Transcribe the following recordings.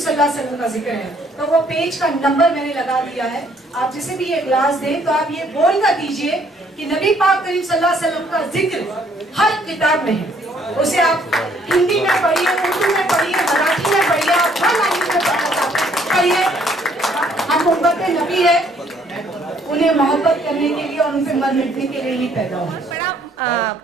सल्लल्लाहु अलैहि वसल्लम का जिक्र है, तो वो पेज का नंबर मैंने लगा दिया है। आप जिसे भी ये क्लास दें तो आप ये बोल कर दीजिए कि नबी पाक करीम सल्लल्लाहु अलैहि वसल्लम का जिक्र हर किताब में है। उसे आप हिंदी में पढ़िए, उर्दू में पढ़िए, मराठी में पढ़िए, आप हर लैंग्वेज में पढ़िए। हम उम्मत नबी है, उन्हें मोहब्बत करने के लिए और उन पे मर मिटने के लिए ही पैदा हुए। बड़ा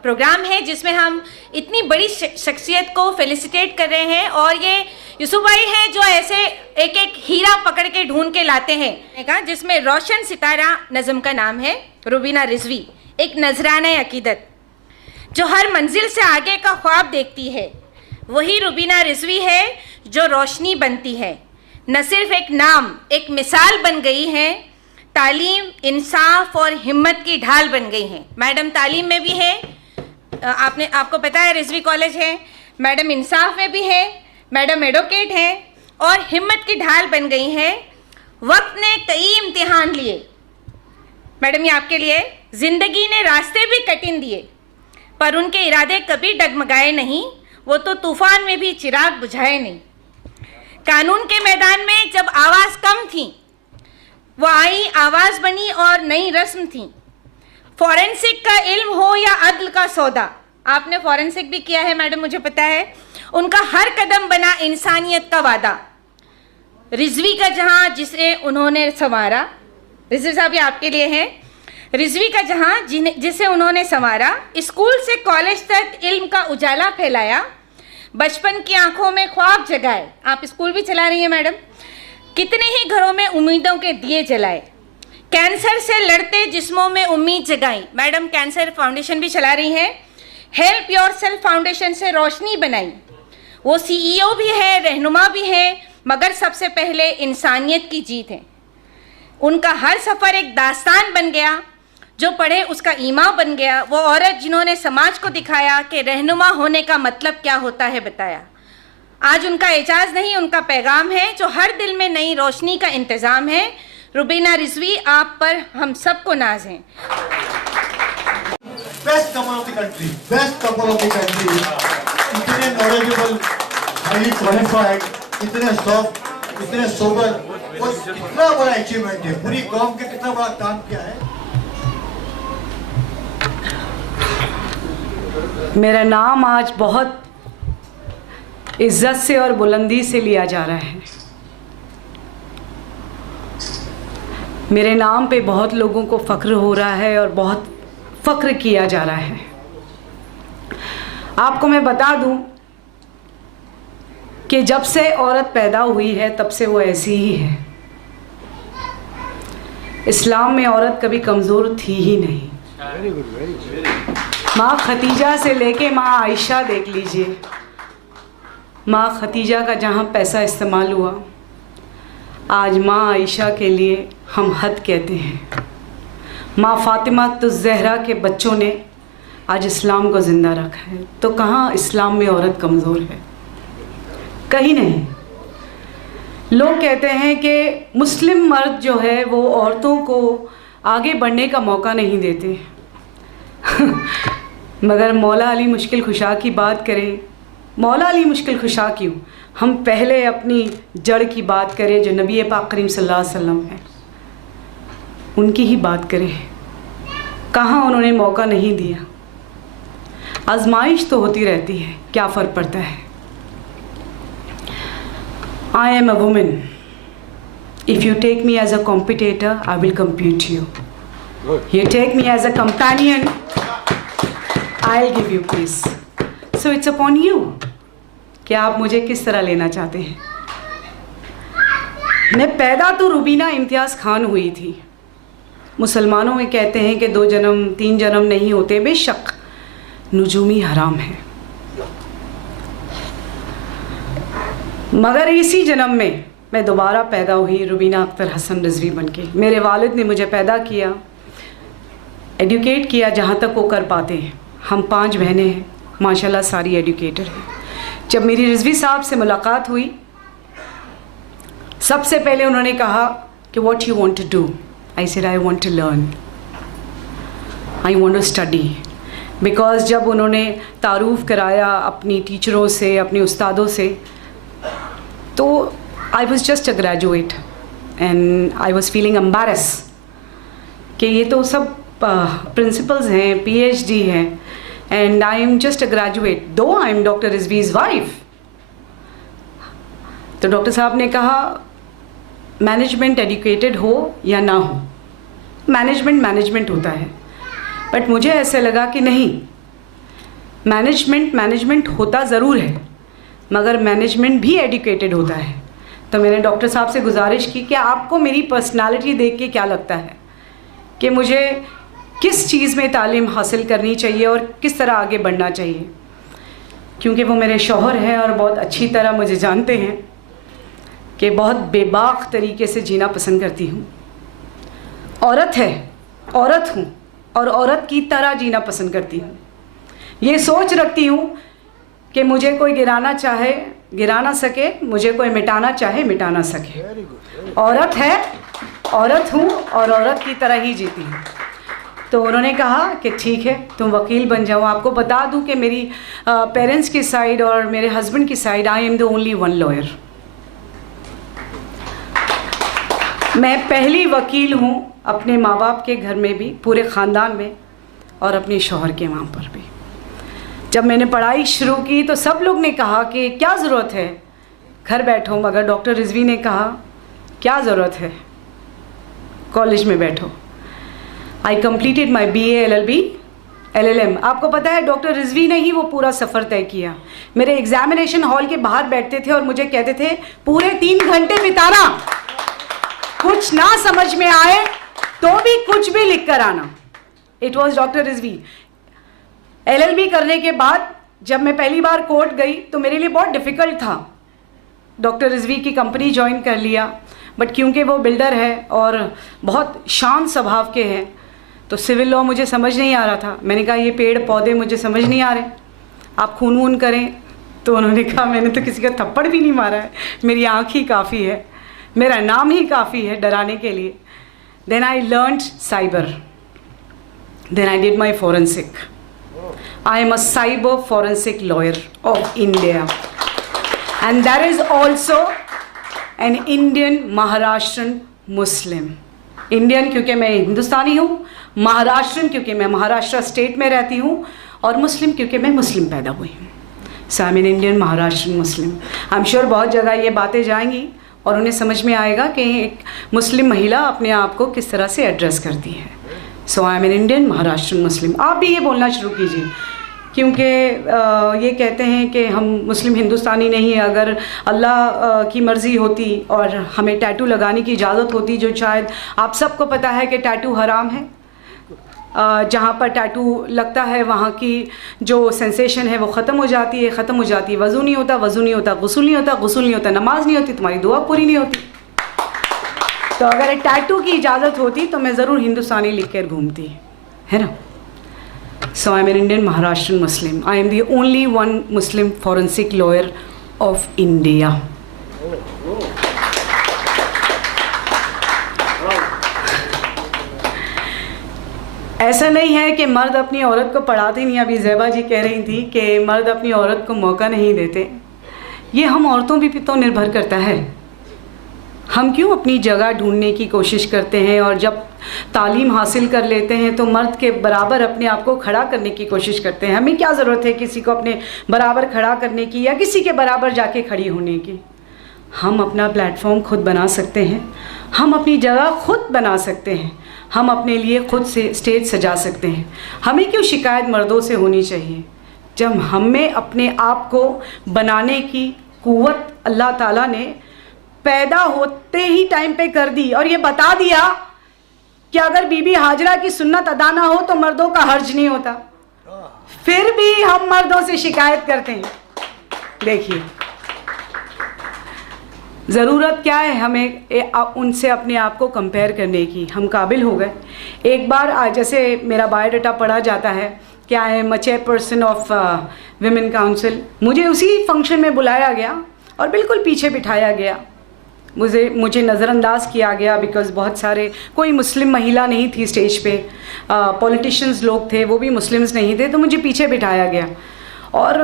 प्रोग्राम है जिसमें हम इतनी बड़ी शख्सियत को फेलिसिटेट कर रहे हैं, और ये यूसुफ भाई हैं जो ऐसे एक एक हीरा पकड़ के ढूंढ के लाते हैं, जिसमें रोशन सितारा नज़म का नाम है, रुबीना रिजवी, एक नजराना अकीदत जो हर मंजिल से आगे का ख्वाब देखती है। वही रुबीना रिजवी है जो रोशनी बनती है, न सिर्फ एक नाम, एक मिसाल बन गई है, तालीम, इंसाफ और हिम्मत की ढाल बन गई हैं। मैडम तालीम में भी है, आपको पता है रिजवी कॉलेज है, मैडम इंसाफ में भी है, मैडम एडवोकेट हैं और हिम्मत की ढाल बन गई हैं। वक्त ने कई इम्तिहान लिए मैडम, ये आपके लिए, ज़िंदगी ने रास्ते भी कठिन दिए, पर उनके इरादे कभी डगमगाए नहीं, वो तो तूफान में भी चिराग बुझाए नहीं। कानून के मैदान में जब आवाज़ कम थी, वो आई आवाज़ बनी और नई रस्म थी। फॉरेंसिक का इल्म हो या अदल का सौदा, आपने फॉरेंसिक भी किया है मैडम, मुझे पता है। उनका हर कदम बना इंसानियत का वादा। रिजवी का जहां जिसे उन्होंने संवारा, रिजवी साहब ये आपके लिए है, रिजवी का जहां जिसे उन्होंने संवारा, स्कूल से कॉलेज तक इल्म का उजाला फैलाया, बचपन की आंखों में ख्वाब जगाए। आप स्कूल भी चला रही हैं मैडम, कितने ही घरों में उम्मीदों के दिए जलाए, कैंसर से लड़ते जिस्मों में उम्मीद जगाई। मैडम कैंसर फाउंडेशन भी चला रही हैं, हेल्प योरसेल्फ फाउंडेशन से रोशनी बनाई। वो सीईओ भी है, रहनुमा भी है, मगर सबसे पहले इंसानियत की जीत है। उनका हर सफ़र एक दास्तान बन गया, जो पढ़े उसका ईमा बन गया। वो औरत जिन्होंने समाज को दिखाया कि रहनुमा होने का मतलब क्या होता है, बताया। आज उनका एजाज़ नहीं, उनका पैगाम है, जो हर दिल में नई रोशनी का इंतज़ाम है। रुबीना रिजवी, आप पर हम सबको नाज हैं। Best couple of the country, best couple of the country, इतने नॉलेजेबल, हाईली क्वालिफाइड, इतने सॉफ्ट, इतने सोबर, और कितना बड़ा अचीवमेंट है, पूरी कौम के कितना बड़ा काम किया है। मेरा नाम आज बहुत इज्जत से और बुलंदी से लिया जा रहा है। मेरे नाम पे बहुत लोगों को फ़ख्र हो रहा है और बहुत फ़ख्र किया जा रहा है। आपको मैं बता दूं कि जब से औरत पैदा हुई है तब से वो ऐसी ही है। इस्लाम में औरत कभी कमज़ोर थी ही नहीं। माँ खतीजा से लेके माँ आयशा देख लीजिए, माँ खतीजा का जहाँ पैसा इस्तेमाल हुआ, आज माँ आयशा के लिए हम हद कहते हैं। माँ फातिमा ज़हरा के बच्चों ने आज इस्लाम को ज़िंदा रखा है। तो कहाँ इस्लाम में औरत कमज़ोर है? कहीं नहीं। लोग कहते हैं कि मुस्लिम मर्द जो है वो औरतों को आगे बढ़ने का मौका नहीं देते। मगर मौला अली मुश्किल खुशा की बात करें, मौला अली मुश्किल खुशा क्यों, हम पहले अपनी जड़ की बात करें जो नबी पाक करीम सल्लल्लाहु अलैहि वसल्लम है, उनकी ही बात करें। कहाँ उन्होंने मौका नहीं दिया। आजमाइश तो होती रहती है, क्या फ़र्क पड़ता है। I am a woman. If you take me as a competitor, I will compete you. You take me as a companion, I'll give you peace. So it's upon you. कि आप मुझे किस तरह लेना चाहते हैं। मैं पैदा तो रुबीना इम्तियाज़ खान हुई थी। मुसलमानों में कहते हैं कि 2 जन्म 3 जन्म नहीं होते, बेशक नुजूमी हराम है, मगर इसी जन्म में मैं दोबारा पैदा हुई रुबीना अख्तर हसन रिजवी बनके। मेरे वालिद ने मुझे पैदा किया, एडुकेट किया जहाँ तक वो कर पाते हैं। हम 5 बहनें हैं, माशाल्लाह सारी एडुकेटर हैं। जब मेरी रिजवी साहब से मुलाकात हुई, सबसे पहले उन्होंने कहा कि what you want to do. I said I want to learn, I want to study. Because जब उन्होंने तारुफ कराया अपनी टीचरों से, अपने उस्तादों से, तो I was just a graduate and I was feeling embarrassed कि ये तो सब प्रिंसिपल्स हैं, PhD हैं, and I am just a graduate, though I am Dr. Rizvi's wife. तो डॉक्टर साहब ने कहा मैनेजमेंट एजुकेटेड हो या ना हो, मैनेजमेंट होता है, बट मुझे ऐसे लगा कि नहीं, मैनेजमेंट होता ज़रूर है मगर मैनेजमेंट भी एजुकेटेड होता है। तो मैंने डॉक्टर साहब से गुजारिश की कि आपको मेरी पर्सनालिटी देख के क्या लगता है कि मुझे किस चीज़ में तालीम हासिल करनी चाहिए और किस तरह आगे बढ़ना चाहिए, क्योंकि वो मेरे शौहर हैं और बहुत अच्छी तरह मुझे जानते हैं कि बहुत बेबाक तरीके से जीना पसंद करती हूँ। औरत है, औरत हूँ और औरत की तरह जीना पसंद करती हूँ। ये सोच रखती हूँ कि मुझे कोई गिराना चाहे गिरा ना सके, मुझे कोई मिटाना चाहे मिटा ना सके। औरत है, औरत हूँ और औरत की तरह ही जीती हूँ। तो उन्होंने कहा कि ठीक है, तुम वकील बन जाओ। आपको बता दूं कि मेरी पेरेंट्स की साइड और मेरे हस्बैंड की side I am the only one lawyer. मैं पहली वकील हूँ अपने माँ बाप के घर में भी, पूरे ख़ानदान में, और अपने शौहर के वहाँ पर भी। जब मैंने पढ़ाई शुरू की तो सब लोग ने कहा कि क्या ज़रूरत है, घर बैठो, मगर डॉक्टर रिजवी ने कहा क्या ज़रूरत है, कॉलेज में बैठो। I completed my BA LLB LLM। आपको पता है डॉक्टर रिजवी ने ही वो पूरा सफ़र तय किया। मेरे एग्जामिनेशन हॉल के बाहर बैठते थे और मुझे कहते थे पूरे 3 घंटे बिताना, कुछ ना समझ में आए तो भी कुछ भी लिख कर आना। It was doctor Rizvi. LLB करने के बाद जब मैं पहली बार कोर्ट गई तो मेरे लिए बहुत डिफ़िकल्ट था। डॉक्टर रिजवी की कंपनी ज्वाइन कर लिया, बट क्योंकि वो बिल्डर है और बहुत शांत स्वभाव के हैं तो सिविल लॉ मुझे समझ नहीं आ रहा था। मैंने कहा ये पेड़ पौधे मुझे समझ नहीं आ रहे, आप खून वून करें। तो उन्होंने कहा मैंने तो किसी का थप्पड़ भी नहीं मारा है, मेरी आँख ही काफ़ी है, मेरा नाम ही काफ़ी है डराने के लिए। Then I learned cyber, then I did my forensic. I am a cyber forensic lawyer of India, and that is also an Indian Maharashtrian Muslim. Indian क्योंकि मैं हिंदुस्तानी हूँ, महाराष्ट्रन क्योंकि मैं महाराष्ट्र स्टेट में रहती हूँ, और मुस्लिम क्योंकि मैं मुस्लिम पैदा हुई हूँ। So I'm an Indian Maharashtrian Muslim. I'm sure बहुत जगह ये बातें जाएंगी और उन्हें समझ में आएगा कि एक मुस्लिम महिला अपने आप को किस तरह से एड्रेस करती है। So I am an Indian Maharashtrian Muslim. आप भी ये बोलना शुरू कीजिए, क्योंकि ये कहते हैं कि हम मुस्लिम हिंदुस्तानी नहीं है। अगर अल्लाह की मर्ज़ी होती और हमें टैटू लगाने की इजाज़त होती, जो शायद आप सबको पता है कि टैटू हराम है, जहाँ पर टैटू लगता है वहाँ की जो सेंसेशन है वो ख़त्म हो जाती है, ख़त्म हो जाती है। वज़ू नहीं होता, वज़ू नहीं होता, गुस्ल नहीं होता, गुस्ल नहीं होता, नमाज नहीं होती, तुम्हारी दुआ पूरी नहीं होती। तो अगर एक टैटू की इजाज़त होती तो मैं ज़रूर हिंदुस्तानी लिख कर घूमती, है ना। So I am an Indian Maharashtrian Muslim. I am the only one Muslim forensic lawyer of India. ऐसा नहीं है कि मर्द अपनी औरत को पढ़ाते नहीं। अभी ज़ैबा जी कह रही थी कि मर्द अपनी औरत को मौका नहीं देते। ये हम औरतों भी तो निर्भर करता है। हम क्यों अपनी जगह ढूंढने की कोशिश करते हैं, और जब तालीम हासिल कर लेते हैं तो मर्द के बराबर अपने आप को खड़ा करने की कोशिश करते हैं। हमें क्या ज़रूरत है किसी को अपने बराबर खड़ा करने की या किसी के बराबर जाके खड़ी होने की। हम अपना प्लेटफॉर्म खुद बना सकते हैं, हम अपनी जगह खुद बना सकते हैं, हम अपने लिए खुद से स्टेज सजा सकते हैं। हमें क्यों शिकायत मर्दों से होनी चाहिए, जब हमें अपने आप को बनाने की कुव्वत अल्लाह ताला ने पैदा होते ही टाइम पे कर दी, और ये बता दिया कि अगर बीबी हाजरा की सुन्नत अदा ना हो तो मर्दों का हर्ज नहीं होता। फिर भी हम मर्दों से शिकायत करते हैं। देखिए ज़रूरत क्या है हमें उनसे अपने आप को कंपेयर करने की। हम काबिल हो गए। एक बार जैसे मेरा बायोडाटा पढ़ा जाता है कि I am a chairperson of women council. मुझे उसी फंक्शन में बुलाया गया और बिल्कुल पीछे बिठाया गया। मुझे नज़रअंदाज किया गया बिकॉज़ बहुत सारे, कोई मुस्लिम महिला नहीं थी स्टेज पे, पॉलिटिशियंस लोग थे, वो भी मुस्लिम्स नहीं थे, तो मुझे पीछे बिठाया गया। और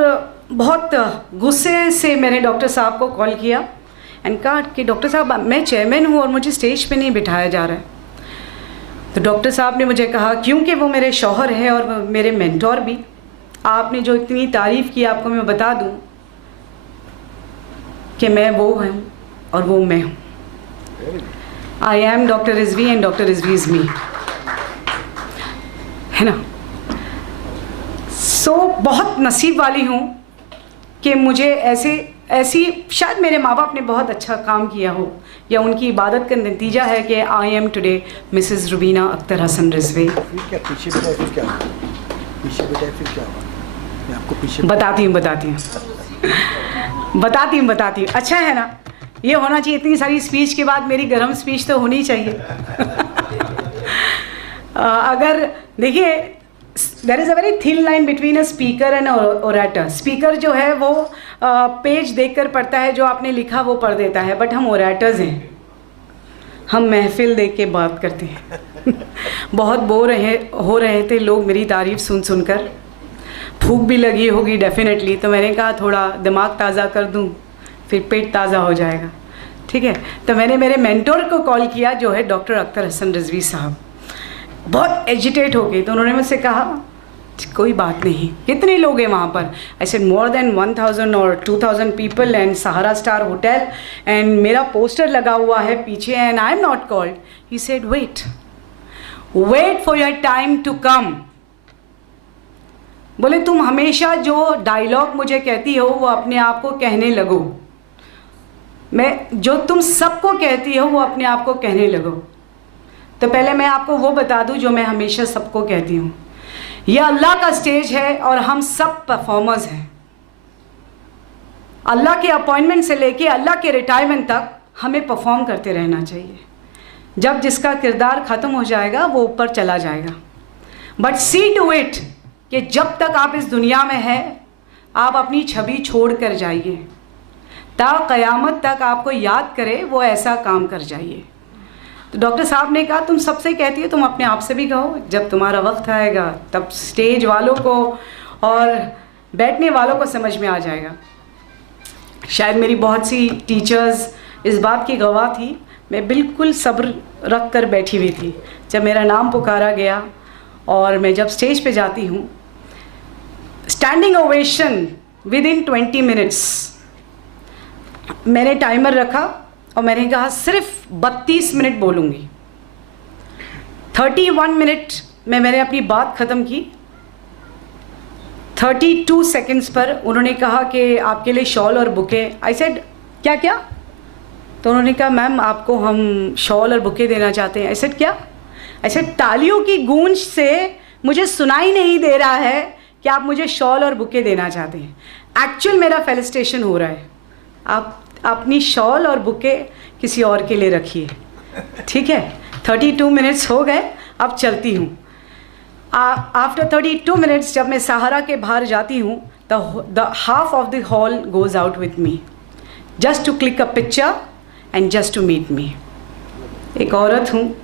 बहुत गुस्से से मैंने डॉक्टर साहब को कॉल किया। एंड कहा कि डॉक्टर साहब मैं चेयरमैन हूँ और मुझे स्टेज पे नहीं बिठाया जा रहा है। तो डॉक्टर साहब ने मुझे कहा क्योंकि वो मेरे शौहर है और वो मेरे मेंटोर भी, आपने जो इतनी तारीफ़ की आपको मैं बता दूँ कि मैं वो हूँ और वो मैं हूँ। I am doctor Rizvi and doctor Rizvi is me, है ना। सो बहुत नसीब वाली हूँ कि मुझे ऐसी शायद मेरे माँ बाप ने बहुत अच्छा काम किया हो या उनकी इबादत का नतीजा है कि I am today Mrs Rubina Akhtar Hasan Rizvi. क्या पीछे बिठाए फिर क्या हुआ? पीछे बिठाए फिर क्या हुआ? मैं आपको पीछे बताती हूँ। अच्छा है ना, ये होना चाहिए। इतनी सारी स्पीच के बाद मेरी गर्म स्पीच तो होनी चाहिए। अगर देखिए, there is a very thin line between a speaker and orator. Speaker जो है वो पेज देखकर पढ़ता है, जो आपने लिखा वो पढ़ देता है, बट हम ओरेटर्स हैं, हम महफिल देख के बात करते हैं। बहुत बोर हो रहे थे लोग मेरी तारीफ़ सुनकर, भूख भी लगी होगी डेफिनेटली, तो मैंने कहा थोड़ा दिमाग ताज़ा कर दूं, फिर पेट ताज़ा हो जाएगा, ठीक है। तो मैंने मेरे मेंटोर को कॉल किया जो है डॉक्टर अख्तर हसन रिजवी साहब। बहुत एजिटेट हो गए, तो उन्होंने मुझसे कहा कोई बात नहीं, कितने लोग हैं वहाँ पर? आई सेड मोर देन 1000 और 2000 people and Sahara star hotel, and मेरा पोस्टर लगा हुआ है पीछे, and I am not called. He said wait for your time to come. बोले तुम हमेशा जो डायलॉग मुझे कहती हो वो अपने आप को कहने लगो, मैं जो तुम सबको कहती हो वो अपने आप को कहने लगो। तो पहले मैं आपको वो बता दूं जो मैं हमेशा सबको कहती हूँ, ये अल्लाह का स्टेज है और हम सब परफॉर्मर्स हैं। अल्लाह के अपॉइंटमेंट से लेके अल्लाह के रिटायरमेंट तक हमें परफॉर्म करते रहना चाहिए। जब जिसका किरदार ख़त्म हो जाएगा वो ऊपर चला जाएगा, बट सी टू इट कि जब तक आप इस दुनिया में हैं आप अपनी छवि छोड़ कर जाइए, ता क़यामत तक आपको याद करे वो ऐसा काम कर जाइए। तो डॉक्टर साहब ने कहा तुम सबसे कहती हो, तुम अपने आप से भी कहो, जब तुम्हारा वक्त आएगा तब स्टेज वालों को और बैठने वालों को समझ में आ जाएगा। शायद मेरी बहुत सी टीचर्स इस बात की गवाह थी, मैं बिल्कुल सब्र रख कर बैठी हुई थी। जब मेरा नाम पुकारा गया और मैं जब स्टेज पे जाती हूँ, standing ovation with in 20 minutes. मैंने टाइमर रखा और मैंने कहा सिर्फ 32 मिनट बोलूँगी। 31 मिनट में मैंने अपनी बात ख़त्म की। 32 सेकंड्स पर उन्होंने कहा कि आपके लिए शॉल और बुके। आई सेड क्या क्या? तो उन्होंने कहा मैम आपको हम शॉल और बुके देना चाहते हैं। आई सेड क्या? आई सेड तालियों की गूंज से मुझे सुनाई नहीं दे रहा है कि आप मुझे शॉल और बुके देना चाहते हैं। एक्चुअल मेरा फेलिसिटेशन हो रहा है, आप अपनी शॉल और बुके किसी और के लिए रखिए, ठीक है। 32 मिनट्स हो गए, अब चलती हूँ। आफ्टर 32 मिनट्स जब मैं सहारा के बाहर जाती हूँ, the half of the hall goes out with me just to click a picture and just to meet me. एक औरत हूँ,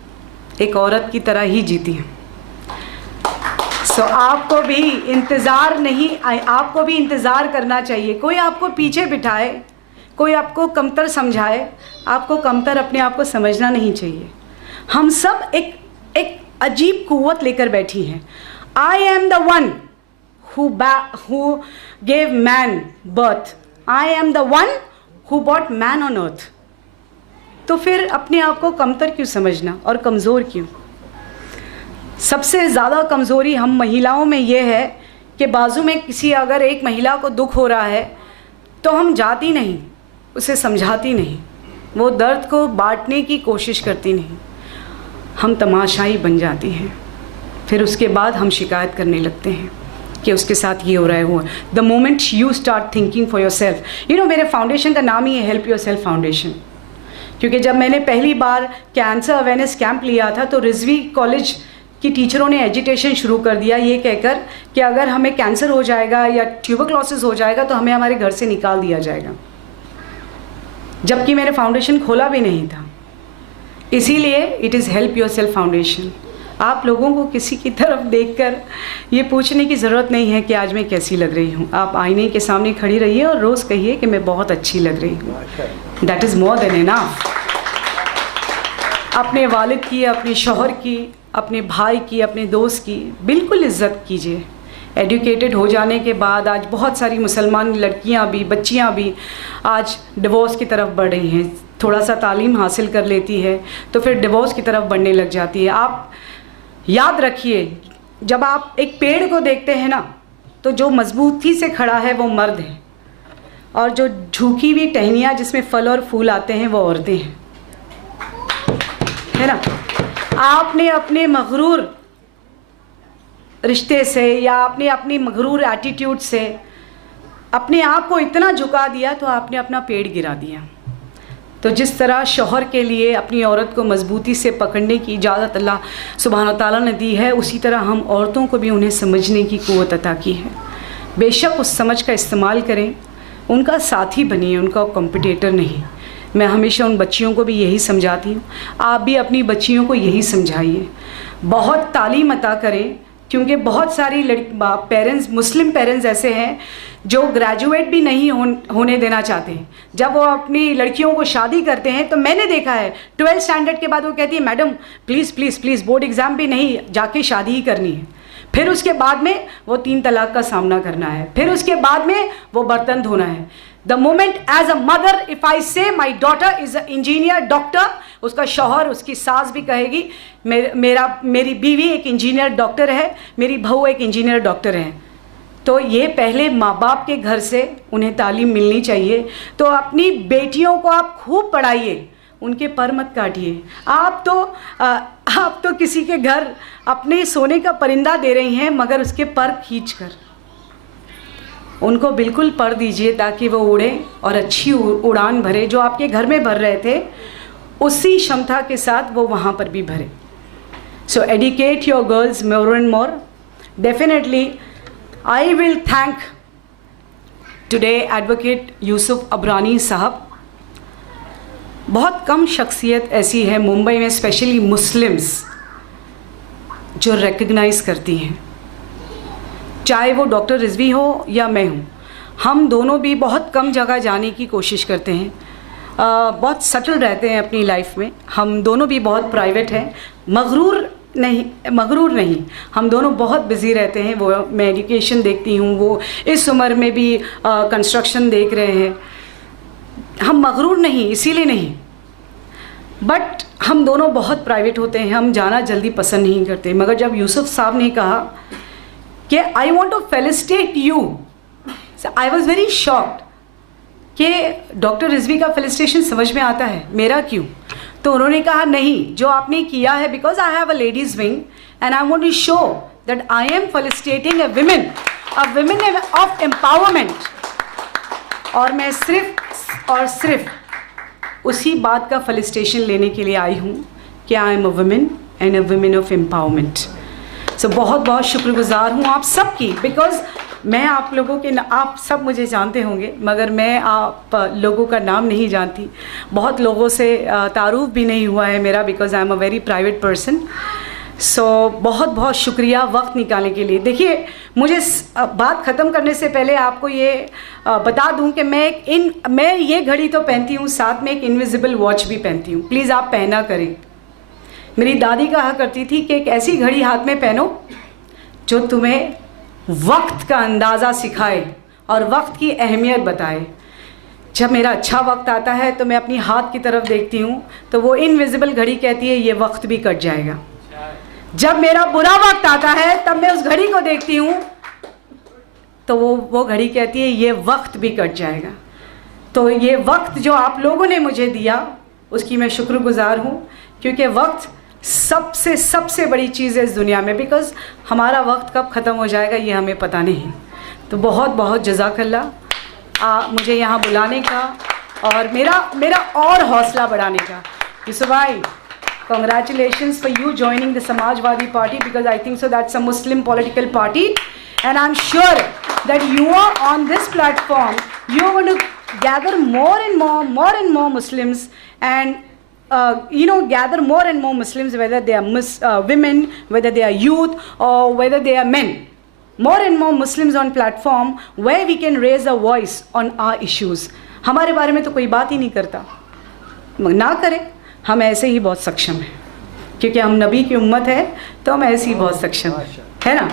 एक औरत की तरह ही जीती हूँ। सो आपको भी इंतज़ार करना चाहिए। कोई आपको पीछे बिठाए, कोई आपको कमतर समझाए, आपको कमतर अपने आप को समझना नहीं चाहिए। हम सब एक अजीब कुव्वत लेकर बैठी हैं। I am the one who gave man birth, I am the one who bought man on earth. तो फिर अपने आप को कमतर क्यों समझना और कमज़ोर क्यों? सबसे ज़्यादा कमज़ोरी हम महिलाओं में ये है कि बाजू में किसी अगर एक महिला को दुख हो रहा है तो हम जाती नहीं, उसे समझाती नहीं, वो दर्द को बांटने की कोशिश करती नहीं, हम तमाशाई बन जाती हैं। फिर उसके बाद हम शिकायत करने लगते हैं कि उसके साथ ये हो रहा है वो। The moment you start thinking for your self, you know मेरे फाउंडेशन का नाम ही है हेल्प योर सेल्फ फाउंडेशन, क्योंकि जब मैंने पहली बार कैंसर अवेयरनेस कैंप लिया था तो रिजवी कॉलेज की टीचरों ने एजिटेशन शुरू कर दिया ये कहकर कि अगर हमें कैंसर हो जाएगा या ट्यूबरक्लोसिस हो जाएगा तो हमें हमारे घर से निकाल दिया जाएगा, जबकि मैंने फाउंडेशन खोला भी नहीं था। इसीलिए it is help your self foundation. आप लोगों को किसी की तरफ देखकर ये पूछने की ज़रूरत नहीं है कि आज मैं कैसी लग रही हूँ। आप आईने के सामने खड़ी रहिए और रोज़ कहिए कि मैं बहुत अच्छी लग रही हूँ। That is more than enough. अपने वालिद की, अपने शौहर की, अपने भाई की, अपने दोस्त की बिल्कुल इज़्ज़त कीजिए। एजुकेटेड हो जाने के बाद आज बहुत सारी मुसलमान लड़कियां भी, बच्चियां भी आज डिवोर्स की तरफ बढ़ रही हैं। थोड़ा सा तालीम हासिल कर लेती है तो फिर डिवोर्स की तरफ बढ़ने लग जाती है। आप याद रखिए, जब आप एक पेड़ को देखते हैं ना, तो जो मजबूती से खड़ा है वो मर्द है, और जो झुकी हुई टहनियाँ जिसमें फल और फूल आते हैं वो औरतें हैं, है ना। आपने अपने मगरूर रिश्ते से या आपने अपनी मगरूर एटीट्यूड से अपने आप को इतना झुका दिया तो आपने अपना पेड़ गिरा दिया। तो जिस तरह शौहर के लिए अपनी औरत को मजबूती से पकड़ने की इजाज़त अल्लाह सुब्हान ताला ने दी है, उसी तरह हम औरतों को भी उन्हें समझने की क़ुव्वत अता की है। बेशक उस समझ का इस्तेमाल करें, उनका साथी बनिए, उनका कॉम्पिटिटर नहीं। मैं हमेशा उन बच्चियों को भी यही समझाती हूँ, आप भी अपनी बच्चियों को यही समझाइए। बहुत तालीम अता करें, क्योंकि बहुत सारी पेरेंट्स, मुस्लिम पेरेंट्स ऐसे हैं जो ग्रेजुएट भी नहीं होने देना चाहते हैं। जब वो अपनी लड़कियों को शादी करते हैं तो मैंने देखा है 12th स्टैंडर्ड के बाद वो कहती है madam please please please board exam भी नहीं, जाके शादी ही करनी है। फिर उसके बाद में वो 3 तलाक का सामना करना है, फिर उसके बाद में वो बर्तन धोना है। The moment as a mother if I say my daughter is a engineer doctor, उसका शौहर, उसकी सास भी कहेगी मेरी बीवी एक इंजीनियर डॉक्टर है, मेरी बहू एक इंजीनियर डॉक्टर है। तो ये पहले माँ बाप के घर से उन्हें तालीम मिलनी चाहिए। तो अपनी बेटियों को आप खूब पढ़ाइए, उनके पर मत काटिए। आप तो किसी के घर अपने सोने का परिंदा दे रही हैं, मगर उसके पर खींच कर उनको बिल्कुल पर दीजिए ताकि वो उड़े और अच्छी उड़ान भरे। जो आपके घर में भर रहे थे उसी क्षमता के साथ वो वहाँ पर भी भरे। So educate your girls more and more. Definitely I will thank today advocate Yusuf Abrani sahab. बहुत कम शख्सियत ऐसी है मुंबई में, स्पेशली मुस्लिम्स, जो रिकग्नाइज़ करती हैं, चाहे वो डॉक्टर रिजवी हो या मैं हूँ। हम दोनों भी बहुत कम जगह जाने की कोशिश करते हैं, बहुत सटल रहते हैं अपनी लाइफ में। हम दोनों भी बहुत प्राइवेट हैं, मगरूर नहीं, हम दोनों बहुत बिज़ी रहते हैं। वो मैं एजुकेशन देखती हूँ, वो इस उम्र में भी कंस्ट्रक्शन देख रहे हैं। हम मगरूर नहीं, इसीलिए नहीं, बट हम दोनों बहुत प्राइवेट होते हैं, हम जाना जल्दी पसंद नहीं करते। मगर जब यूसुफ साहब ने कहा कि I want to felicitate you, I was very shocked कि डॉक्टर रिजवी का फेलिसिटेशन समझ में आता है, मेरा क्यों? तो उन्होंने कहा नहीं, जो आपने किया है, because I have a ladies wing and I want to show that I am felicitating a women of empowerment. और मैं सिर्फ और सिर्फ उसी बात का फेलिसिटेशन लेने के लिए आई हूँ कि I am a women and a women of empowerment. So बहुत बहुत शुक्रगुजार हूँ आप सब की, बिकॉज मैं आप लोगों के आप सब मुझे जानते होंगे, मगर मैं आप लोगों का नाम नहीं जानती। बहुत लोगों से तारुफ भी नहीं हुआ है मेरा, because I am a very private person. So बहुत बहुत शुक्रिया वक्त निकालने के लिए। देखिए, मुझे बात ख़त्म करने से पहले आपको ये बता दूं कि मैं ये घड़ी तो पहनती हूँ, साथ में एक इनविजिबल वॉच भी पहनती हूँ। प्लीज़ आप पहना करें। मेरी दादी कहा करती थी कि एक ऐसी घड़ी हाथ में पहनो जो तुम्हें वक्त का अंदाज़ा सिखाए और वक्त की अहमियत बताए। जब मेरा अच्छा वक्त आता है तो मैं अपनी हाथ की तरफ देखती हूँ तो वो इनविजिबल घड़ी कहती है ये वक्त भी कट जाएगा। जब मेरा बुरा वक्त आता है तब मैं उस घड़ी को देखती हूँ तो वो घड़ी कहती है ये वक्त भी कट जाएगा। तो ये वक्त जो आप लोगों ने मुझे दिया उसकी मैं शुक्रगुजार हूँ, क्योंकि वक्त सबसे बड़ी चीज़ है इस दुनिया में, बिकॉज़ हमारा वक्त कब ख़त्म हो जाएगा ये हमें पता नहीं। तो बहुत बहुत जज़ाकल्लाह मुझे यहाँ बुलाने का और मेरा और हौसला बढ़ाने का। यूसुफ भाई, congratulations for you joining the Samajwadi Party, because I think so that's a Muslim political party, and I'm sure that you are on this platform, you are going to gather more and more Muslims, and gather more and more Muslims, whether they are women, whether they are youth, or whether they are men. More and more Muslims on platform where we can raise a voice on our issues. हमारे बारे में तो कोई बात ही नहीं करता, ना करें, हम ऐसे ही बहुत सक्षम हैं, क्योंकि हम नबी की उम्मत है, तो हम ऐसे ही बहुत सक्षम है ना।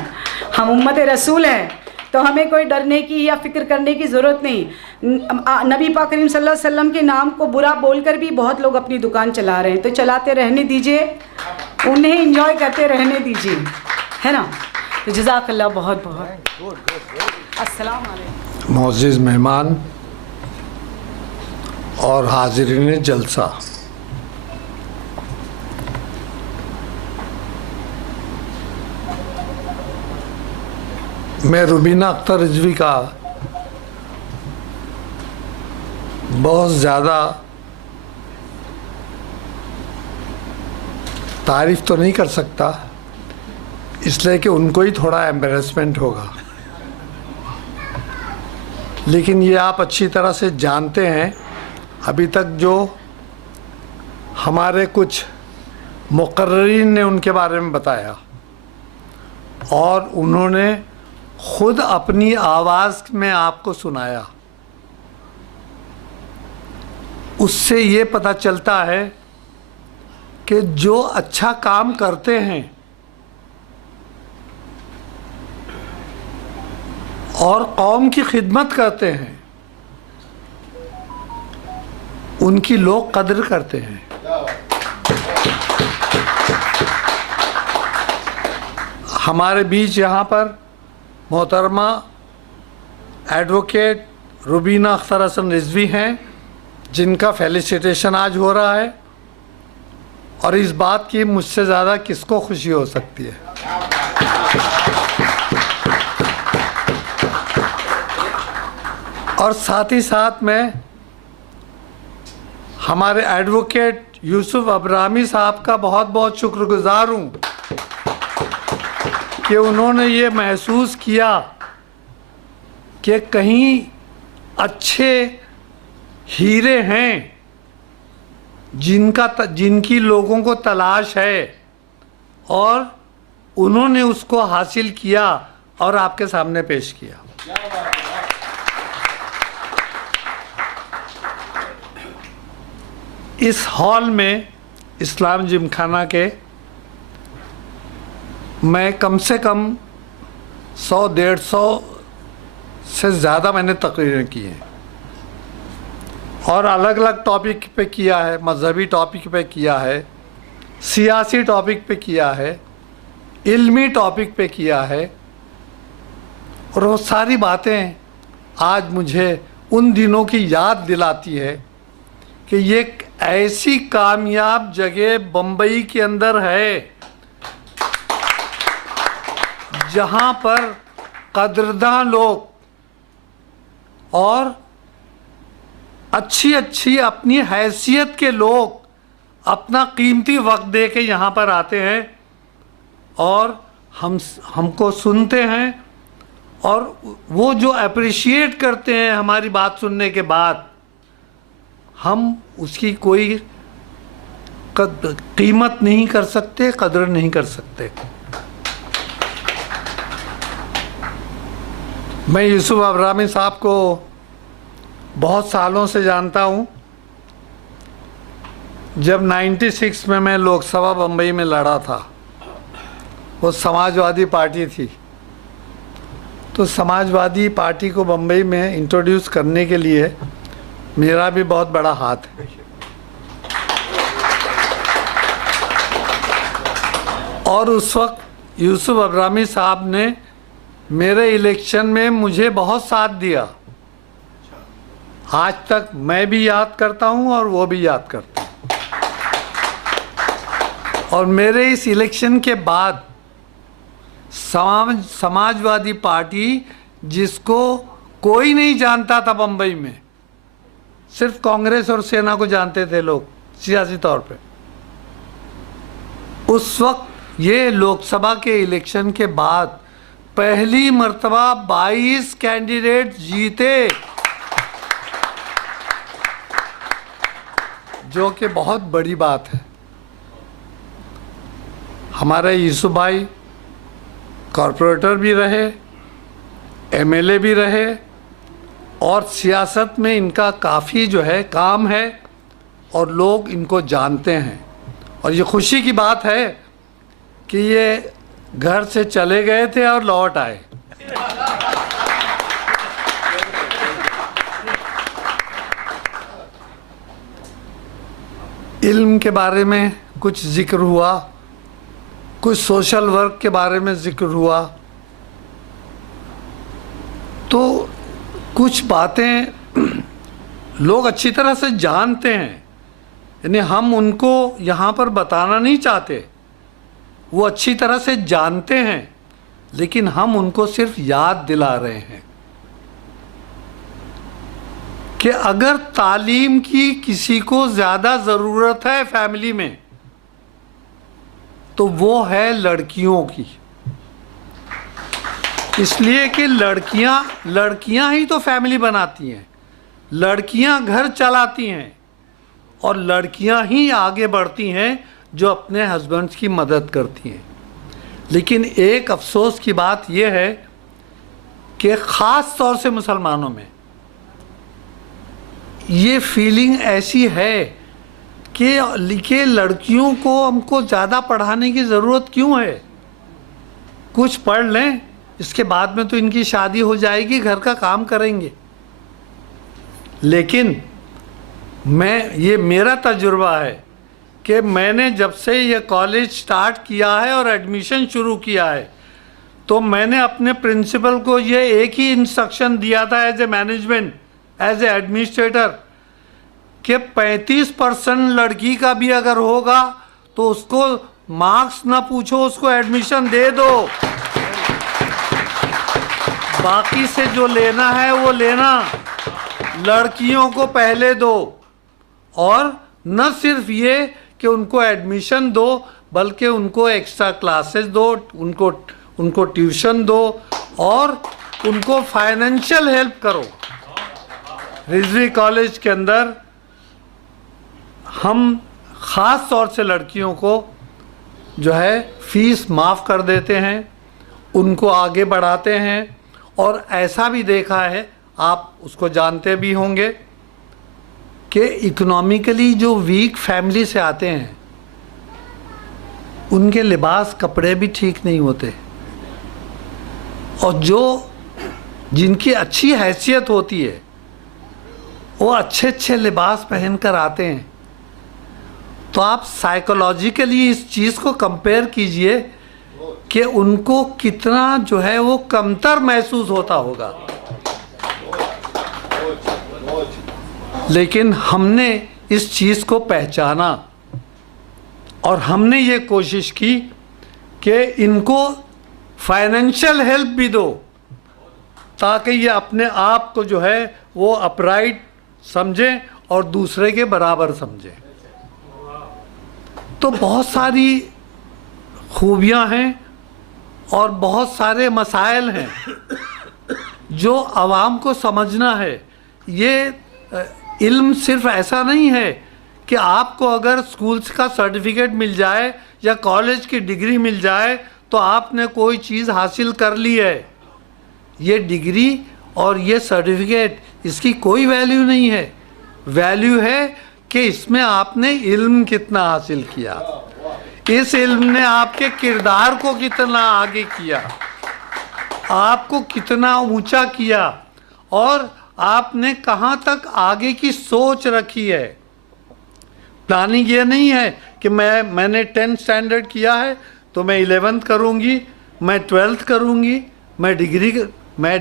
हम उम्मत रसूल हैं, तो हमें कोई डरने की या फिक्र करने की ज़रूरत नहीं। नबी पाक करीम सल्लल्लाहु अलैहि वसल्लम के नाम को बुरा बोलकर भी बहुत लोग अपनी दुकान चला रहे हैं, तो चलाते रहने दीजिए, उन्हें इंजॉय करते रहने दीजिए, है ना। तो जज़ाकल्लाह बहुत बहुत। अस्सलाम वालेकुम। मुअज़्ज़िज़ मेहमान और हाज़िरीन जलसा, मैं रुबीना अख्तर रिजवी का बहुत ज़्यादा तारीफ़ तो नहीं कर सकता, इसलिए कि उनको ही थोड़ा एम्बैरेसमेंट होगा, लेकिन ये आप अच्छी तरह से जानते हैं। अभी तक जो हमारे कुछ मुक़र्रिरीन ने उनके बारे में बताया और उन्होंने खुद अपनी आवाज़ में आपको सुनाया, उससे ये पता चलता है कि जो अच्छा काम करते हैं और कौम की खिदमत करते हैं, उनकी लोग कदर करते हैं। हमारे बीच यहाँ पर मोहतरमा एडवोकेट रुबीना अख्तर हसन रिजवी हैं, जिनका फेलिसिटेशन आज हो रहा है, और इस बात की मुझसे ज़्यादा किसको खुशी हो सकती है। और साथ ही साथ मैं हमारे एडवोकेट यूसुफ अब्रामी साहब का बहुत बहुत शुक्रगुजार हूँ कि उन्होंने ये महसूस किया कि कहीं अच्छे हीरे हैं जिनकी लोगों को तलाश है, और उन्होंने उसको हासिल किया और आपके सामने पेश किया। इस हॉल में इस्लाम जिमखाना के मैं कम से कम 100-150 से ज़्यादा मैंने तकरीरें की हैं, और अलग अलग टॉपिक पे किया है, मजहबी टॉपिक पे किया है, सियासी टॉपिक पे किया है, इल्मी टॉपिक पे किया है, और वो सारी बातें आज मुझे उन दिनों की याद दिलाती है कि ये एक ऐसी कामयाब जगह बम्बई के अंदर है जहाँ पर कदरदान लोग और अच्छी अच्छी अपनी हैसियत के लोग अपना कीमती वक्त दे के यहाँ पर आते हैं और हमको सुनते हैं, और वो जो अप्रिशिएट करते हैं हमारी बात सुनने के बाद, हम उसकी कोई कीमत नहीं कर सकते, कदर नहीं कर सकते। मैं यूसुफ अब्रामी साहब को बहुत सालों से जानता हूँ। जब 96 में मैं लोकसभा बम्बई में लड़ा था, वो समाजवादी पार्टी थी, तो समाजवादी पार्टी को बम्बई में इंट्रोड्यूस करने के लिए मेरा भी बहुत बड़ा हाथ है। और उस वक्त यूसुफ अब्रामी साहब ने मेरे इलेक्शन में मुझे बहुत साथ दिया। आज तक मैं भी याद करता हूं और वो भी याद करते हैं। और मेरे इस इलेक्शन के बाद समाजवादी पार्टी, जिसको कोई नहीं जानता था बम्बई में, सिर्फ कांग्रेस और सेना को जानते थे लोग सियासी तौर पे, उस वक्त ये लोकसभा के इलेक्शन के बाद पहली मर्तबा 22 कैंडिडेट जीते, जो कि बहुत बड़ी बात है। हमारे यूसुफ भाई कॉरपोरेटर भी रहे, एमएलए भी रहे और सियासत में इनका काफ़ी जो है काम है और लोग इनको जानते हैं। और ये खुशी की बात है कि ये घर से चले गए थे और लौट आए। इल्म के बारे में कुछ जिक्र हुआ, कुछ सोशल वर्क के बारे में जिक्र हुआ, तो कुछ बातें लोग अच्छी तरह से जानते हैं, यानी हम उनको यहाँ पर बताना नहीं चाहते, वो अच्छी तरह से जानते हैं, लेकिन हम उनको सिर्फ याद दिला रहे हैं कि अगर तालीम की किसी को ज़्यादा ज़रूरत है फैमिली में तो वो है लड़कियों की। इसलिए कि लड़कियां ही तो फैमिली बनाती हैं, लड़कियां घर चलाती हैं और लड़कियां ही आगे बढ़ती हैं जो अपने हस्बैंड्स की मदद करती हैं। लेकिन एक अफसोस की बात यह है कि ख़ास तौर से मुसलमानों में ये फीलिंग ऐसी है कि लड़कियों को हमको ज़्यादा पढ़ाने की ज़रूरत क्यों है, कुछ पढ़ लें, इसके बाद में तो इनकी शादी हो जाएगी, घर का काम करेंगे। लेकिन ये मेरा तजुर्बा है कि मैंने जब से ये कॉलेज स्टार्ट किया है और एडमिशन शुरू किया है तो मैंने अपने प्रिंसिपल को ये एक ही इंस्ट्रक्शन दिया था as a management, as a administrator, कि 35% लड़की का भी अगर होगा तो उसको मार्क्स ना पूछो, उसको एडमिशन दे दो, बाकी से जो लेना है वो लेना, लड़कियों को पहले दो। और न सिर्फ ये कि उनको एडमिशन दो बल्कि उनको एक्स्ट्रा क्लासेस दो, उनको ट्यूशन दो और उनको फाइनेंशियल हेल्प करो। रिजवी कॉलेज के अंदर हम ख़ास तौर से लड़कियों को जो है फ़ीस माफ़ कर देते हैं, उनको आगे बढ़ाते हैं। और ऐसा भी देखा है, आप उसको जानते भी होंगे, कि इकोनॉमिकली जो वीक फैमिली से आते हैं उनके लिबास कपड़े भी ठीक नहीं होते, और जिनकी अच्छी हैसियत होती है वो अच्छे अच्छे लिबास पहनकर आते हैं। तो आप साइकोलॉजिकली इस चीज़ को कंपेयर कीजिए कि उनको कितना जो है वो कमतर महसूस होता होगा। लेकिन हमने इस चीज़ को पहचाना और हमने ये कोशिश की कि इनको फाइनेंशियल हेल्प भी दो ताकि ये अपने आप को जो है वो अपराइट समझें और दूसरे के बराबर समझें। तो बहुत सारी खूबियां हैं और बहुत सारे मसाइल हैं जो आवाम को समझना है। ये इल्म सिर्फ ऐसा नहीं है कि आपको अगर स्कूल्स का सर्टिफिकेट मिल जाए या कॉलेज की डिग्री मिल जाए तो आपने कोई चीज़ हासिल कर ली है। ये डिग्री और ये सर्टिफिकेट, इसकी कोई वैल्यू नहीं है। वैल्यू है कि इसमें आपने इल्म कितना हासिल किया, इस इल्म ने आपके किरदार को कितना आगे किया, आपको कितना ऊंचा किया और आपने कहाँ तक आगे की सोच रखी है। प्लानिंग ये नहीं है कि मैंने 10th स्टैंडर्ड किया है तो मैं 11th करूँगी, मैं 12th करूँगी, मैं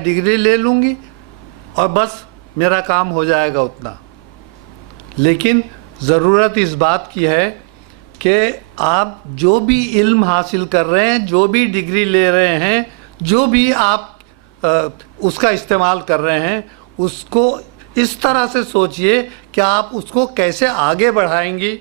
डिग्री ले लूँगी और बस मेरा काम हो जाएगा उतना। लेकिन ज़रूरत इस बात की है कि आप जो भी इल्म हासिल कर रहे हैं, जो भी डिग्री ले रहे हैं, जो भी आप उसका इस्तेमाल कर रहे हैं, उसको इस तरह से सोचिए कि आप उसको कैसे आगे बढ़ाएंगी,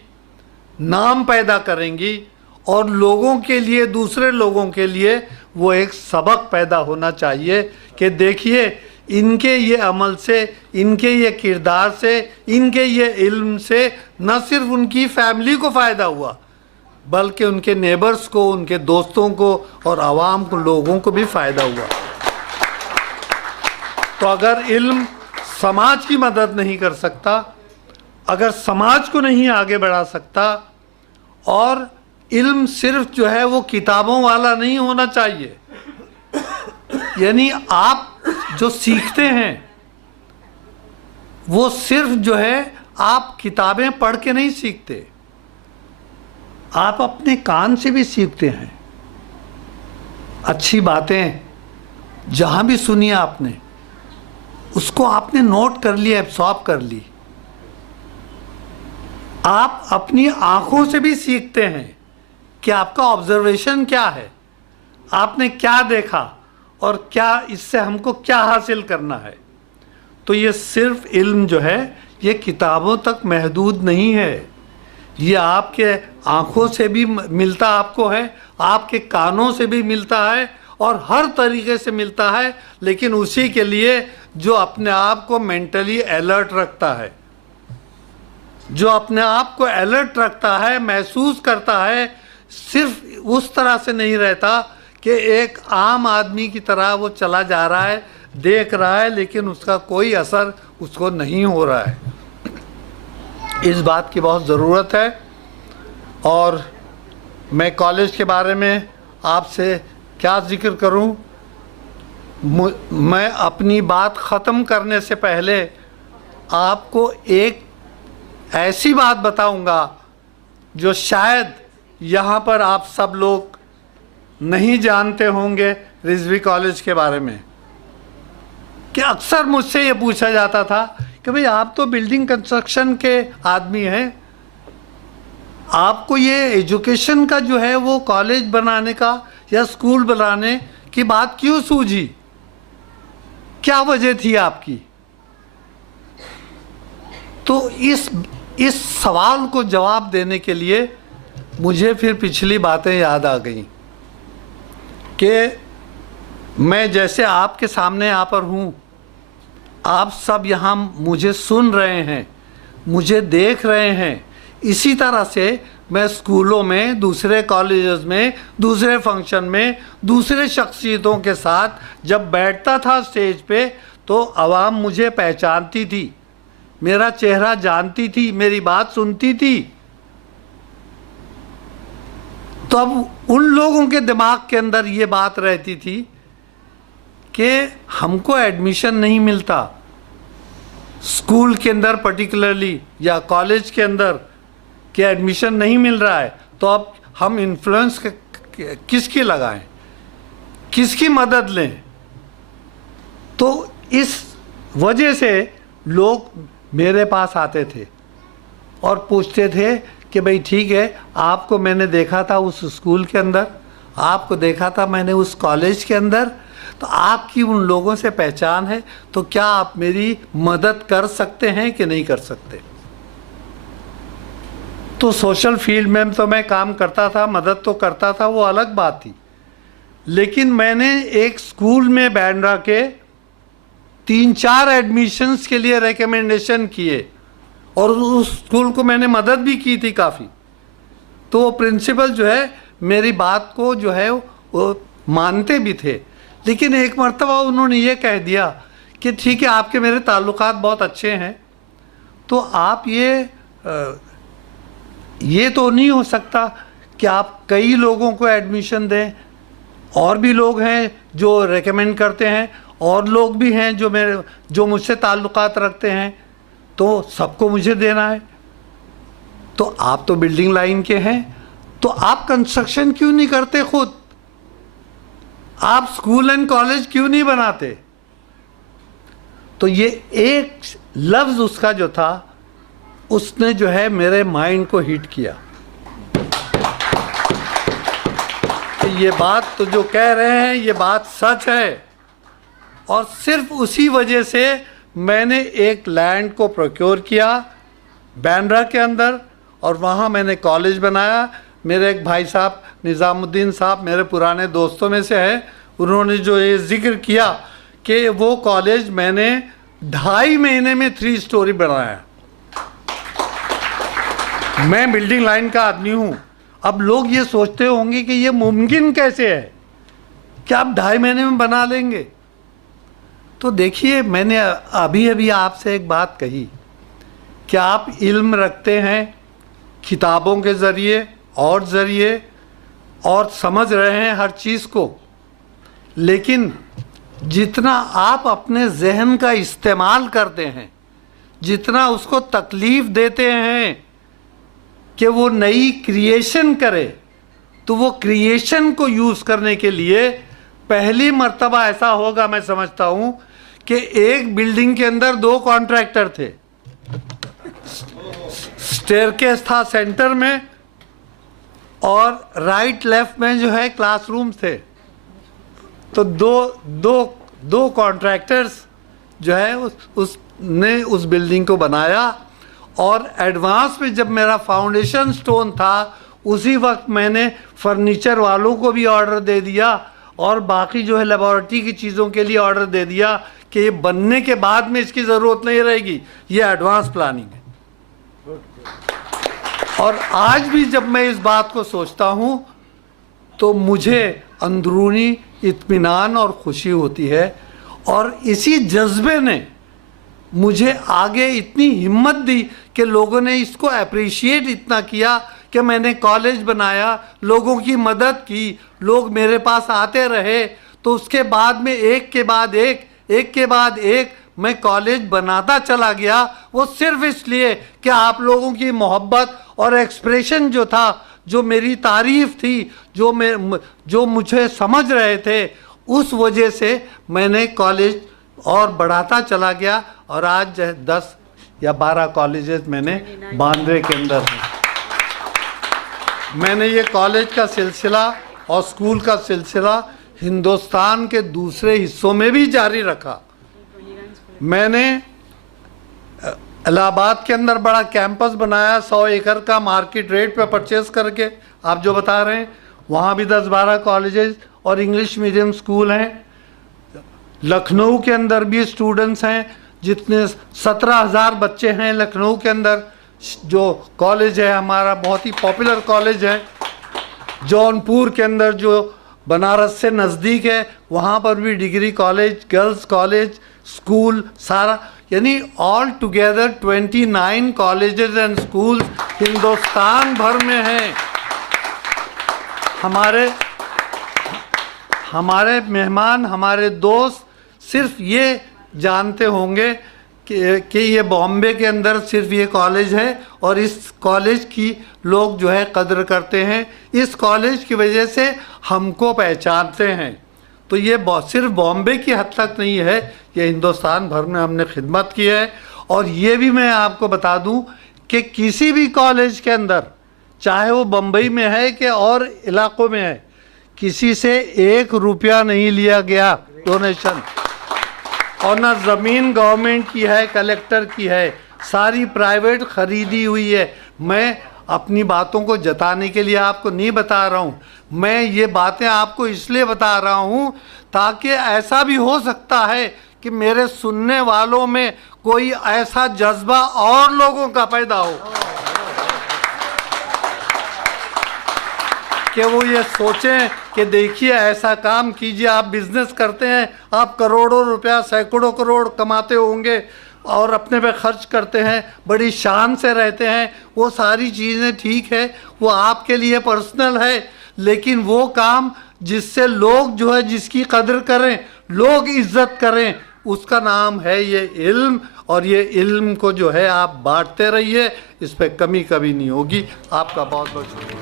नाम पैदा करेंगी और लोगों के लिए, दूसरे लोगों के लिए वो एक सबक पैदा होना चाहिए कि देखिए इनके ये अमल से, इनके ये किरदार से, इनके ये इल्म से न सिर्फ उनकी फैमिली को फ़ायदा हुआ बल्कि उनके नेबर्स को, उनके दोस्तों को और आवाम को, लोगों को भी फ़ायदा हुआ। तो अगर इल्म समाज की मदद नहीं कर सकता, अगर समाज को नहीं आगे बढ़ा सकता, और इल्म सिर्फ जो है वो किताबों वाला नहीं होना चाहिए, यानी आप जो सीखते हैं वो सिर्फ जो है आप किताबें पढ़ के नहीं सीखते, आप अपने कान से भी सीखते हैं। अच्छी बातें जहाँ भी सुनी आपने, उसको आपने नोट कर लिया, एब्सॉर्ब कर ली। आप अपनी आंखों से भी सीखते हैं कि आपका ऑब्जर्वेशन क्या है, आपने क्या देखा और क्या इससे हमको क्या हासिल करना है। तो ये सिर्फ इल्म जो है ये किताबों तक महदूद नहीं है, ये आपके आँखों से भी मिलता आपको है, आपके कानों से भी मिलता है और हर तरीके से मिलता है, लेकिन उसी के लिए जो अपने आप को मेंटली अलर्ट रखता है, जो अपने आप को अलर्ट रखता है, महसूस करता है, सिर्फ उस तरह से नहीं रहता कि एक आम आदमी की तरह वो चला जा रहा है, देख रहा है, लेकिन उसका कोई असर उसको नहीं हो रहा है। इस बात की बहुत ज़रूरत है। और मैं कॉलेज के बारे में आपसे क्या ज़िक्र करूं, मैं अपनी बात ख़त्म करने से पहले आपको एक ऐसी बात बताऊंगा जो शायद यहाँ पर आप सब लोग नहीं जानते होंगे रिजवी कॉलेज के बारे में। कि अक्सर मुझसे ये पूछा जाता था कि भाई आप तो बिल्डिंग कंस्ट्रक्शन के आदमी हैं, आपको ये एजुकेशन का जो है वो कॉलेज बनाने का या स्कूल बनाने की बात क्यों सूझी, क्या वजह थी आपकी। तो इस सवाल को जवाब देने के लिए मुझे फिर पिछली बातें याद आ गई कि मैं जैसे आपके सामने यहाँ पर हूँ, आप सब यहाँ मुझे सुन रहे हैं, मुझे देख रहे हैं, इसी तरह से मैं स्कूलों में, दूसरे कॉलेजेस में, दूसरे फंक्शन में, दूसरे शख्सियतों के साथ जब बैठता था स्टेज पे तो आवाम मुझे पहचानती थी, मेरा चेहरा जानती थी, मेरी बात सुनती थी। तो अब उन लोगों के दिमाग के अंदर ये बात रहती थी कि हमको एडमिशन नहीं मिलता स्कूल के अंदर पर्टिकुलरली या कॉलेज के अंदर, कि एडमिशन नहीं मिल रहा है, तो अब हम इन्फ्लुएंस किसकी लगाएं, किसकी मदद लें। तो इस वजह से लोग मेरे पास आते थे और पूछते थे कि भाई ठीक है, आपको मैंने देखा था उस स्कूल के अंदर, आपको देखा था मैंने उस कॉलेज के अंदर, तो आपकी उन लोगों से पहचान है, तो क्या आप मेरी मदद कर सकते हैं कि नहीं कर सकते। तो सोशल फील्ड में तो मैं काम करता था, मदद तो करता था, वो अलग बात थी। लेकिन मैंने एक स्कूल में बांद्रा के 3-4 एडमिशन्स के लिए रिकमेंडेशन किए और उस स्कूल को मैंने मदद भी की थी काफ़ी। तो वो प्रिंसिपल जो है मेरी बात को जो है वो मानते भी थे, लेकिन एक मर्तबा उन्होंने ये कह दिया कि ठीक है, आपके मेरे ताल्लुकात बहुत अच्छे हैं, तो आप ये तो नहीं हो सकता कि आप कई लोगों को एडमिशन दें, और भी लोग हैं जो रेकमेंड करते हैं, और लोग भी हैं जो मुझसे ताल्लुकात रखते हैं, तो सबको मुझे देना है। तो आप तो बिल्डिंग लाइन के हैं, तो आप कंस्ट्रक्शन क्यों नहीं करते खुद, आप स्कूल एंड कॉलेज क्यों नहीं बनाते। तो ये एक लफ्ज़ उसका जो था, उसने जो है मेरे माइंड को हिट किया। तो ये बात तो जो कह रहे हैं ये बात सच है, और सिर्फ उसी वजह से मैंने एक लैंड को प्रोक्योर किया बांद्रा के अंदर, और वहाँ मैंने कॉलेज बनाया। मेरे एक भाई साहब निज़ामुद्दीन साहब मेरे पुराने दोस्तों में से हैं, उन्होंने जो ये जिक्र किया कि वो कॉलेज मैंने 2.5 महीने में 3 स्टोरी बनाया। मैं बिल्डिंग लाइन का आदमी हूँ। अब लोग ये सोचते होंगे कि ये मुमकिन कैसे है कि आप 2.5 महीने में बना लेंगे। तो देखिए, मैंने अभी अभी आपसे एक बात कही कि आप इल्म रखते हैं किताबों के ज़रिए और समझ रहे हैं हर चीज़ को, लेकिन जितना आप अपने जहन का इस्तेमाल करते हैं, जितना उसको तकलीफ़ देते हैं कि वो नई क्रिएशन करे, तो वो क्रिएशन को यूज़ करने के लिए पहली मर्तबा ऐसा होगा, मैं समझता हूँ, कि एक बिल्डिंग के अंदर 2 कॉन्ट्रैक्टर थे। स्टेयरकेस था सेंटर में और राइट लेफ्ट में जो है क्लासरूम थे। तो दो कॉन्ट्रैक्टर्स जो है उसने उस बिल्डिंग को बनाया, और एडवांस में जब मेरा फाउंडेशन स्टोन था, उसी वक्त मैंने फर्नीचर वालों को भी ऑर्डर दे दिया और बाकी जो है लेबॉरेटरी की चीज़ों के लिए ऑर्डर दे दिया कि ये बनने के बाद में इसकी ज़रूरत नहीं रहेगी, ये एडवांस प्लानिंग है। और आज भी जब मैं इस बात को सोचता हूँ तो मुझे अंदरूनी इत्मीनान और खुशी होती है, और इसी जज्बे ने मुझे आगे इतनी हिम्मत दी कि लोगों ने इसको अप्रिशिएट इतना किया कि मैंने कॉलेज बनाया, लोगों की मदद की, लोग मेरे पास आते रहे। तो उसके बाद में एक के बाद एक मैं कॉलेज बनाता चला गया। वो सिर्फ इसलिए कि आप लोगों की मोहब्बत और एक्सप्रेशन जो था, जो मेरी तारीफ़ थी, जो मुझे समझ रहे थे, उस वजह से मैंने कॉलेज और बढ़ाता चला गया। और आज 10 या 12 कॉलेजेस मैंने बांद्रे के अंदर हैं। मैंने ये कॉलेज का सिलसिला और स्कूल का सिलसिला हिंदुस्तान के दूसरे हिस्सों में भी जारी रखा। मैंने इलाहाबाद के अंदर बड़ा कैंपस बनाया, 100 एकड़ का, मार्केट रेट पे परचेस करके, आप जो बता रहे हैं। वहाँ भी 10-12 कॉलेजेस और इंग्लिश मीडियम स्कूल हैं। लखनऊ के अंदर भी स्टूडेंट्स हैं, जितने 17,000 बच्चे हैं लखनऊ के अंदर। जो कॉलेज है हमारा बहुत ही पॉपुलर कॉलेज है। जौनपुर के अंदर जो बनारस से नज़दीक है, वहाँ पर भी degree college, girls college, school सारा, यानी all together 29 colleges and schools Hindustan भर में हैं। हमारे मेहमान, हमारे दोस्त सिर्फ ये जानते होंगे कि ये बॉम्बे के अंदर सिर्फ ये कॉलेज है और इस कॉलेज की लोग जो है कदर करते हैं। इस कॉलेज की वजह से हमको पहचानते हैं। तो ये सिर्फ बॉम्बे की हद तक नहीं है, ये हिंदुस्तान भर में हमने खिदमत की है। और ये भी मैं आपको बता दूं कि किसी भी कॉलेज के अंदर, चाहे वो बम्बई में है कि और इलाक़ों में है, किसी से 1 रुपया नहीं लिया गया डोनेशन। और ना ज़मीन गवर्नमेंट की है, कलेक्टर की है, सारी प्राइवेट ख़रीदी हुई है। मैं अपनी बातों को जताने के लिए आपको नहीं बता रहा हूँ, मैं ये बातें आपको इसलिए बता रहा हूँ ताकि ऐसा भी हो सकता है कि मेरे सुनने वालों में कोई ऐसा जज्बा और लोगों का पैदा हो कि वो ये सोचें कि देखिए ऐसा काम कीजिए, आप बिजनेस करते हैं, आप करोड़ों रुपया, सैकड़ों करोड़ कमाते होंगे और अपने पे खर्च करते हैं, बड़ी शान से रहते हैं। वो सारी चीज़ें ठीक है, वो आपके लिए पर्सनल है, लेकिन वो काम जिससे लोग जो है, जिसकी कदर करें, लोग इज्जत करें, उसका नाम है ये इल्म। और ये इल्म को जो है आप बांटते रहिए, इस पर कमी कभी नहीं होगी। आपका बहुत बहुत शुक्रिया।